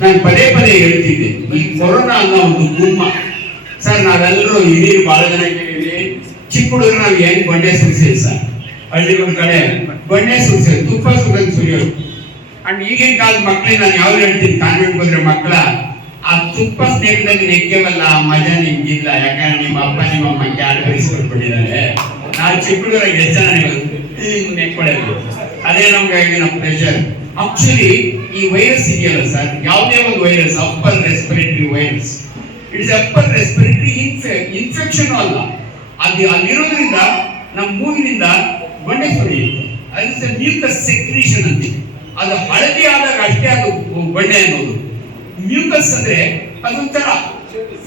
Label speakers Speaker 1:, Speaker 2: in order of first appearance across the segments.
Speaker 1: ನಾನು ಪದೇ ಪದೇ ಹೇಳ್ತಿದ್ದೆ. ಈ ಕೊರೋನಾ ಅನ್ನೋ ಒಂದು ಗುಮ್ಮ. ಸರ್ ನಾವೆಲ್ಲರೂ ಹಿರಿಯರು ಬಹಳ ಜನ ಕೇಳಿದ್ವಿ ಚಿಕ್ಕ ಹುಡುಗರು ನಾವು ಹೆಂಗ್ ಬಂಡೆ ಸುರಿಸಿದ್ವಿ ಸರ್? ಹಳ್ಳಿ ಒಂದ್ ಕಡೆ ಬಂಡೆ ಸುರಿಸೋದು ತುಪ್ಪ ಸುಗನ್ ಸುರಿಯೋದು ಅಂಡ್ ಈಗಿನ ಕಾಲದ ಮಕ್ಕಳಿಗೆ ನಾನು ಯಾವ್ದು ಹೇಳ್ತೀನಿ? ಕಾನ್ವೆಂಟ್ ಬಂದ್ರೆ ಮಕ್ಕಳ, ಆ ತುಪ್ಪ ಸ್ನೇಹದಲ್ಲಿ ನೆಕ್ಕೇವಲ್ಲ, ಆ ಮಜಾ ನಿಮ್ಗಿಲ್ಲ. ಯಾಕಂದ್ರೆ ನಿಮ್ಮ ಅಪ್ಪ, ನಿಮ್ಮ ಅಮ್ಮ ಕ್ಯಾಡ್ ಬರಿಸ್ಕೊಟ್ಬಿಟ್ಟಿದ್ದಾರೆ. ನಾವು ಚಿಕ್ಕ ಹುಡುಗರಾಗಿ ಹೆಚ್ಚಾಗಿ ನೆಕ್ಕೊಳ್ಳೋದು ಅದೇ ನಮ್ಗೆ ನಮ್ಮ ಪ್ರೆಷರ್ ಆಕ್ಚುಲಿ ಈ ವೈರಸ್ ಇದೆಯಲ್ಲ ಸರ್ ಯಾವುದೇ ಒಂದು virus upper respiratory virus it's upper respiratory infection ಅಲ್ಲ. ಅದು ಅಲ್ಲಿರೋದ್ರಿಂದ ನಮ್ಮ ಮೂಗಿನಿಂದ ಬಂಡೆ ಸುರಿಯುತ್ತೆ. ಅದು ಮ್ಯೂಕಸ್ ಸೆಕ್ರೀಷನ್ ಅಂತ. ಅದು ಹಳದಿ ಆದಾಗ ಅಷ್ಟೇ ಅದು ಬಂಡೆ ಅನ್ನೋದು. ಮ್ಯೂಕಸ್ ಅಂದ್ರೆ ಅದೊಂಥರ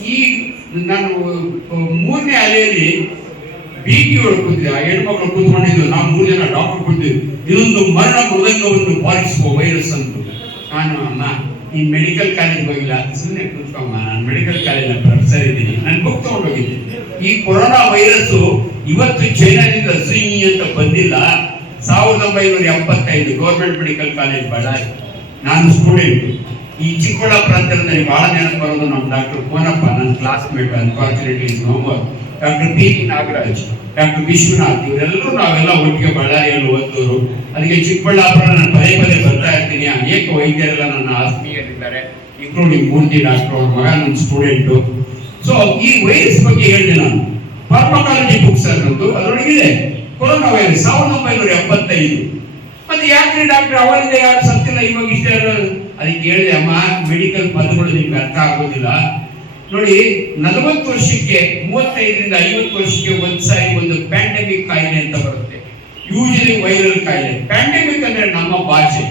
Speaker 1: ಈ ನಾನು ಮೂರನೇ ಅಲೆಯಲ್ಲಿ ಬೀಟಿ ಒಳಗೆ ಕೂತಿದ್ದೆ ಆ ಹೆಣ್ಮಕ್ಳು ಕೂತ್ಕೊಂಡಿದ್ದು ನಾವು ಮೂರು ಜನ ಡಾಕ್ಟರ್ ಕೂತಿದ್ವಿ ಇದೊಂದು ಮರಣ ಮೃದಂಗವನ್ನು ಪಾಲಿಸುವ ವೈರಸ್ ಅಂತ ನಾನು, ಅಮ್ಮ ನೀನು ಮೆಡಿಕಲ್ ಕಾಲೇಜ್ ಹೋಗಿಲ್ಲ. ಸುಮ್ಮನೆ ಕೂತ್ಕೊಂಬ ನಾನು ಮೆಡಿಕಲ್ ಕಾಲೇಜ್ ಪ್ರೊಫೆಸರ್ ಇದ್ದೀನಿ. ನಾನು ಬುಕ್ ತಗೊಂಡೋಗಿದ್ದೆ ಈ ಕೊರೋನಾ ವೈರಸ್ ಇವತ್ತು ಚೈನಾದಿಂದ ಸುಯಿ ಅಂತ ಬಂದಿಲ್ಲ. ಸಾವಿರದ ಒಂಬೈನೂರ ಎಪ್ಪತ್ತೈದು ಗೌರ್ಮೆಂಟ್ ಮೆಡಿಕಲ್ ಕಾಲೇಜ್ ಬಳ್ಳಾರಿ ನಾನು ಸ್ಟೂಡೆಂಟ್ ಈ ಚಿಕ್ಕಬಳ್ಳಾಪುರ ನನಗೆ ಬಹಳ ನೆನಪು ಬರೋದು ನಮ್ಮ ಡಾಕ್ಟರ್ ಕೋನಪ್ಪ ನನ್ನ classmate unfortunately nowhere doctor P Nagaraj doctor Vishwanath ಇವರೆಲ್ಲರೂ ನಾವೆಲ್ಲ ಒಟ್ಟಿಗೆ ಬಳ್ಳಾರಿಯಲ್ಲಿ ಓದೋರು ಅದಕ್ಕೆ ಚಿಕ್ಕಬಳ್ಳಾಪುರ ನಾನು ಪದೇ ಪದೇ ಬರ್ತಾ ಇರ್ತೀನಿ. ಅನೇಕ ವೈದ್ಯರೆಲ್ಲ ನನ್ನ ಆತ್ಮೀಯರಿದ್ದಾರೆ. ಇನ್ಕ್ಲೂಡಿಂಗ್ ಮೂರ್ತಿ ಡಾಕ್ಟರ್, ಅವ್ರ ಮಗ ನನ್ನ ಸ್ಟೂಡೆಂಟು ಸೊ ಈ ವೈರಸ್ ಬಗ್ಗೆ ಹೇಳಿದೆ ನಾನು. ಫಾರ್ಮಕಾಲಜಿ ಬುಕ್ಸ್ ಅನ್ನೋದು ಅದರೊಳಗಿದೆ ಕೊರೋನಾ ವೈರಸ್, ಸಾವಿರದ ಒಂಬೈನೂರ ಎಪ್ಪತ್ತೈದು. ಮತ್ತೆ ಯಾಕ್ರಿ ಡಾಕ್ಟರ್, ಅವರಿಂದ ಯಾರು ಸತ್ತಿಲ್ಲ? ಇವಾಗ ಇಷ್ಟ ಅದಕ್ಕೆ ಹೇಳಿದೆ, ಅಮ್ಮ ಮೆಡಿಕಲ್ ಪದಗಳು ನಿಮ್ಗೆ ಅರ್ಥ ಆಗೋದಿಲ್ಲ. ನೋಡಿ, ನಲವತ್ತು ವರ್ಷಕ್ಕೆ, ಮೂವತ್ತೈದರಿಂದ ಐವತ್ತು ವರ್ಷಕ್ಕೆ ಒಂದ್ಸಾರಿ ಒಂದು ಪ್ಯಾಂಡಮಿಕ್ ಕಾಯಿಲೆ ಅಂತ ಬರುತ್ತೆ. ಯೂಶಲಿ ವೈರಲ್ ಕಾಯಿಲೆ. ಪ್ಯಾಂಡಮಿಕ್ ಅಂದ್ರೆ ನಮ್ಮ ಭಾಷೆ.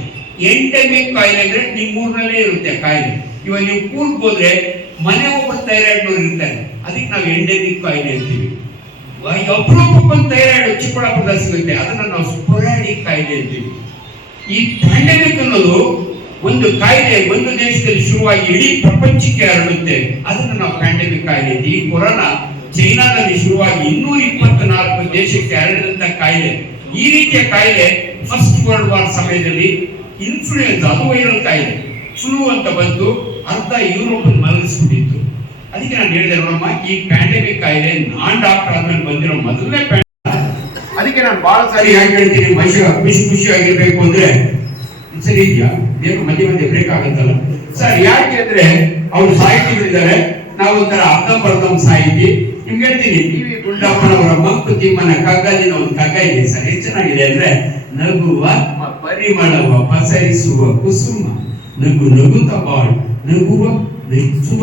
Speaker 1: ಎಂಡೆಮಿಕ್ ಕಾಯಿಲೆ ಅಂದ್ರೆ ನಿಮ್ಮ ಊರಿನಲ್ಲೇ ಇರುತ್ತೆ ಕಾಯಿಲೆ. ಇವಾಗ ನೀವು ಕೂರ್ಗ್ ಹೋದ್ರೆ ಮನೆ ಒಬ್ಬರು ಥೈರಾಯ್ಡ್ನವ್ರು ಇರ್ತಾರೆ. ಅದಕ್ಕೆ ನಾವು ಎಂಡೆಮಿಕ್ ಕಾಯಿಲೆ ಅಂತೀವಿ. ಅಪರೂಪಕ್ಕೊಂದು ಥೈರಾಯ್ಡ್ ಚಿಕ್ಕಬಳ್ಳಾಪುರದಲ್ಲಿ ಸಿಗುತ್ತೆ. ಅದನ್ನ ನಾವು ಸ್ಪೊರಾಡಿಕ್ ಕಾಯಿಲೆ ಅಂತೀವಿ. ಈ ಪ್ಯಾಂಡಮಿಕ್ ಅನ್ನೋದು ಒಂದು ಕಾಯಿಲೆ, ಒಂದು ದೇಶದಲ್ಲಿ ಶುರುವಾಗಿ ಇಡೀ ಪ್ರಪಂಚಕ್ಕೆ ಹರಡುತ್ತೆ. ಅದನ್ನು ನಾವು ಪ್ಯಾಂಡಮಿಕ್ ಕಾಯಿಲೆ ಈ ಕೊರೋನಾ, ಚೈನಾದಲ್ಲಿ ಶುರುವಾಗಿ ಇನ್ನೂರ ಇಪ್ಪತ್ನಾಲ್ಕು ದೇಶಕ್ಕೆ ಹರಡಿದಂತ ಕಾಯಿಲೆ. ಈ ರೀತಿಯ ಕಾಯಿಲೆ ಫಸ್ಟ್ ವರ್ಲ್ಡ್ ವಾರ್ ಸಮಯದಲ್ಲಿ ಇನ್ಫ್ಲೂಯೆನ್ಸ್ ಅದು ವೈರಲ್ ಕಾಯಿಲೆ. ಫ್ಲೂ ಅಂತ ಬಂದು ಅರ್ಧ ಯುರೋಪ್ ಮಲಗಿಸ್ಬಿಟ್ಟಿತ್ತು. ಅದಕ್ಕೆ ನಾನು ಹೇಳಿದೆ ನೋಡಮ್ಮ ಈ ಪ್ಯಾಂಡಮಿಕ್ ಕಾಯಿಲೆ ನಾನ್ ಡಾಕ್ಟರ್ ಆದ್ಮೇಲೆ ಬಂದಿರೋ ಮೊದಲನೇ ಅದಕ್ಕೆ ನಾನು ಬಹಳ ಸಾರಿ ಹೇಳ್ತೀನಿ, ಮನುಷ್ಯ ಖುಷಿ ಖುಷಿಯಾಗಿರ್ಬೇಕು ಅಂದ್ರೆ ಸರಿ ಇದೆಯಾ? ಏನು ಮಧ್ಯ ಮಧ್ಯೆ ಬ್ರೇಕ್ ಆಗುತ್ತಲ್ಲ. ಸರ್, ಯಾಕೆ ಅಂದ್ರೆ ಅವರು ಸಾಹಿತಿಗಳಿದ್ದಾರೆ. ನಾವು ಒಂಥರ ಅರ್ಧಂಬರ್ಧಂ ಸಾಹಿತಿ. ನಿಮ್ಗೆ ಹೇಳ್ತೀನಿ ಟಿ ಗುಂಡಪ್ಪನವರ ಮಂಕುತಿಮ್ಮನ ಕಗ್ಗಲಿನ ಒಂದು ಕಗ್ಗ ಇದೆ ಸರ್. ಎಷ್ಟು ಚೆನ್ನಾಗಿದೆ ಅಂದ್ರೆ ನಗುವ, ಪರಿಮಳವ, ಪಸರಿಸುವ ಕುಸುಮ. ನಗು ನಗುತ ಬಾಳು, ನಗುವ, ನಗಿಸುವ,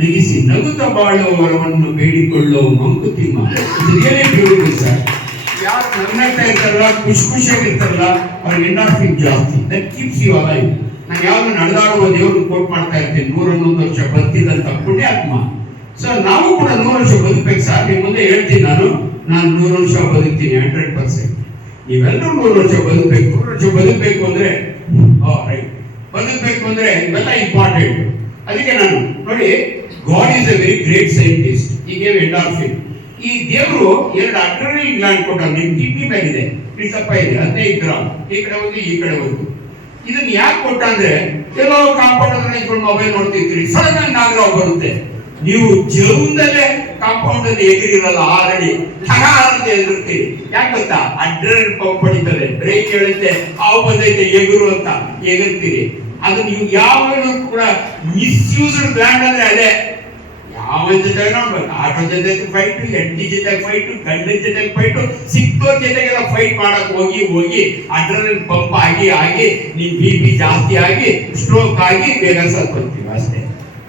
Speaker 1: ನಗಿಸಿ ನಗುತ ಬಾಳುವವರವನ್ನು ಬೇಡಿಕೊಳ್ಳುವ ಮಂಕುತಿಮ್ಮ ಇದು ಏನೇ ಸರ್ ನಗ್ನಗ್ತಾ ಇರ್ತಾರಲ್ಲ ಖುಷಿ ಖುಷಿಯಾಗಿರ್ತಾರಲ್ಲ ಅವ್ರಿಗೆ ಎಂಡಾರ್ಫಿನ್ ಜಾಸ್ತಿ. ದಟ್ ಕೀಪ್ಸ್ ಯು ಅಲೈವ್ ನಾನು ಯಾವಾಗ ನಡೆದಾಡುವ ದೇವರು ಕೋಟ್ ಮಾಡ್ತಾ ಇರ್ತೀನಿ. ನೂರೊಂದೊಂದು ವರ್ಷ ಬದುಕಿದಂತ ಪುಣ್ಯಾತ್ಮ. ಸೊ ನಾವು ಕೂಡ ನೂರು ವರ್ಷ ಬದುಕಬೇಕು ಸರ್. ನಿಮ್ಮ ಮುಂದೆ ಹೇಳ್ತೀನಿ ನಾನು. ನಾನು ನೂರು ವರ್ಷ ಬದುಕ್ತೀನಿ ಹಂಡ್ರೆಡ್ ಪರ್ಸೆಂಟ್ ನೀವೆಲ್ಲರೂ ನೂರು ವರ್ಷ ಬದುಕಬೇಕು. ನೂರು ವರ್ಷ ಬದುಕಬೇಕು ಅಂದ್ರೆ ರೈಟ್ ಬದುಕಬೇಕು ಅಂದ್ರೆ ಇವೆಲ್ಲ ಇಂಪಾರ್ಟೆಂಟ್ ಅದಕ್ಕೆ ನಾನು, ನೋಡಿ god is a very great scientist ಈಗ ಎಂಡಾರ್ಫಿನ್ ಈ ದೇವರು ಎರಡು ಅಡ್ರನಲ್ ಗ್ಲ್ಯಾಂಡ್ ಕೊಟ್ಟ ನಿಮ್ ಕಿಡ್ನಿ ಇದೆ ಪಿಸಪ್ಪ ಇದೆ, ಹದಿನೈದು ಗ್ರಾಮ್ ಈ ಕಡೆ ಒಂದು ಈ ಕಡೆ ಒಂದು ಇದನ್ನ ಯಾಕೆ ಕೊಟ್ಟ ಅಂದ್ರೆ ಕೆಲವು ಕಾಂಪೌಂಡ್ ಹತ್ರ ಇಟ್ಕೊಂಡು ಮೊಬೈಲ್ ನೋಡ್ತಿರ್ತೀರಿ. ಸಡನ್ ನಾಗರಾವ್ ಬರುತ್ತೆ. ನೀವು ಜೀವನದಲ್ಲೇ ಕಾಂಪೌಂಡ್ ಅಲ್ಲಿ ಎಗರಿರಲ್ಲ ಆಲ್ರೆಡಿ ಅಂತ ಎದುರ್ತೀರಿ ಯಾಕೆ ಗೊತ್ತಾ? ಅಡ್ರನಲ್ ಪಂಪ್ ಹೊಡಿತದೆ. ಬ್ರೇಕ್ ಹೇಳುತ್ತೆ, ಹಾವು ಬಂದೈತೆ, ಎಗುರು ಅಂತ ಎಗರ್ತೀರಿ ಅದು ನೀವು ಯಾವಾಗಲೂ ಕೂಡ ಮಿಸ್ಯೂಸ್ಡ್ ಬ್ರ್ಯಾಂಡ್ ಅಂದ್ರೆ ಅದೇ. ಯಾವ ಜೊತೆ ನೋಡ್ಬೇಕು ಆಟೋ ಜೊತೆಗೆ ಫೈಟು ಹೆಂಡತಿ ಜೊತೆಗೆ ಫೈಟು ಗಂಡನ ಜೊತೆಗೆ ಫೈಟು ಸಿಕ್ಕೋ ಜೊತೆಗೆಲ್ಲ ಫೈಟ್ ಮಾಡಕ್ ಹೋಗಿ ಹೋಗಿ ಅಡ್ರನಲ್ ಪಂಪ್ ಆಗಿ ಆಗಿ ನಿಮ್ ಬಿ ಪಿ ಜಾಸ್ತಿ ಆಗಿ ಸ್ಟ್ರೋಕ್ ಆಗಿ ಬೇಗ ಸತ್ಕೊಳ್ತೀವಿ ಅಷ್ಟೇ.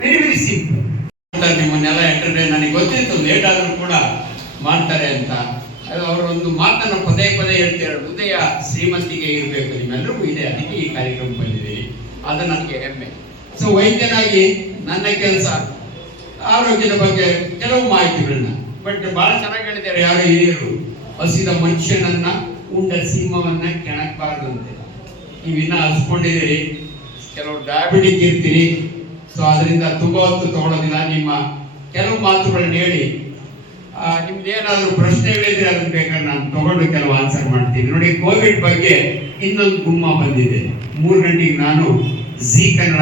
Speaker 1: ವೆರಿ ವೆರಿ ಸಿಂಪಲ್ ನಿಮ್ಮನ್ನೆಲ್ಲ ಎಂಟರ್ಟೈನ್ ನನಗೆ ಗೊತ್ತಿತ್ತು ಲೇಟ್ ಆದ್ರೂ ಕೂಡ ಮಾಡ್ತಾರೆ ಅಂತ. ಅದು ಅವರು ಒಂದು ಮಾತನ್ನ ಪದೇ ಪದೇ ಹೇಳ್ತಾರೆ ಹೃದಯ ಶ್ರೀಮಂತಿಗೆ ಇರಬೇಕು, ನಿಮ್ಮೆಲ್ಲರಿಗೂ ಇದೆ. ಅದಕ್ಕೆ ಈ ಕಾರ್ಯಕ್ರಮ ಬಂದಿದ್ದೀನಿ ಅದು ನನಗೆ ಹೆಮ್ಮೆ. ಸೊ ವೈದ್ಯನಾಗಿ ನನ್ನ ಕೆಲಸ. ಆರೋಗ್ಯದ ಬಗ್ಗೆ ಕೆಲವು ಮಾಹಿತಿಗಳನ್ನ. ಬಟ್ ಬಹಳ ಚೆನ್ನಾಗಿ ಹೇಳಿದ್ದಾರೆ. ಯಾರು ಹಿರಿಯರು ಹಸಿದ ಮನುಷ್ಯನನ್ನ ಉಂಡ ಸಿಂಹವನ್ನ ಅಂತ. ನೀವು ಇನ್ನ ಹಸ್ಕೊಂಡಿದ್ದೀರಿ ಕೆಲವು ಡಯಾಬಿಟಿಕ್ ಇರ್ತೀರಿ. ಸೊ ಅದರಿಂದ ತುಂಬಾ ಹೊತ್ತು ತಗೊಳ್ಳೋದಿಲ್ಲ ನಿಮ್ಮ ಕೆಲವು ಮಾತುಗಳನ್ನ ಹೇಳಿ. ಆ, ನಿಮ್ದು ಏನಾದರೂ ಪ್ರಶ್ನೆಗಳಿದ್ರೆ ಅದನ್ನ ಬೇಕಾದ್ರೆ ನಾನು ತಗೊಂಡು ಕೆಲವು ಆನ್ಸರ್ ಮಾಡ್ತೀನಿ. ನೋಡಿ ಕೋವಿಡ್ ಬಗ್ಗೆ ಇನ್ನೊಂದು ಗುಮ್ಮ ಬಂದಿದೆ. ಮೂರು ಗಂಟೆಗೆ ನಾನು ಜಿ ಕನ್ನಡ